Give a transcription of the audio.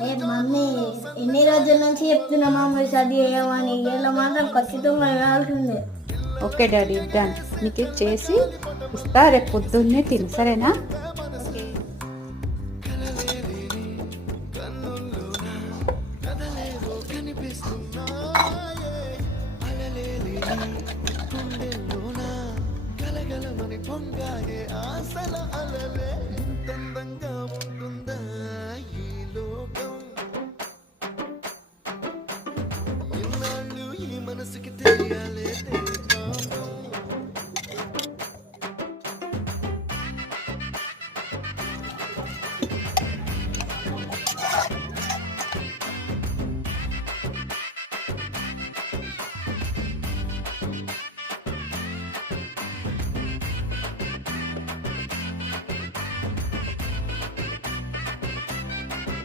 Mummy ఎన్ని రోజుల నుంచి చెప్తున్నా మమ్మీ చదివి వేయమని వీళ్ళ మాత్రం ఖచ్చితంగా వేయాల్సిందే. Okay daddy, done. నీకు చేసి ఇస్తా, రేపు పొద్దున్నే తిను, సరేనా?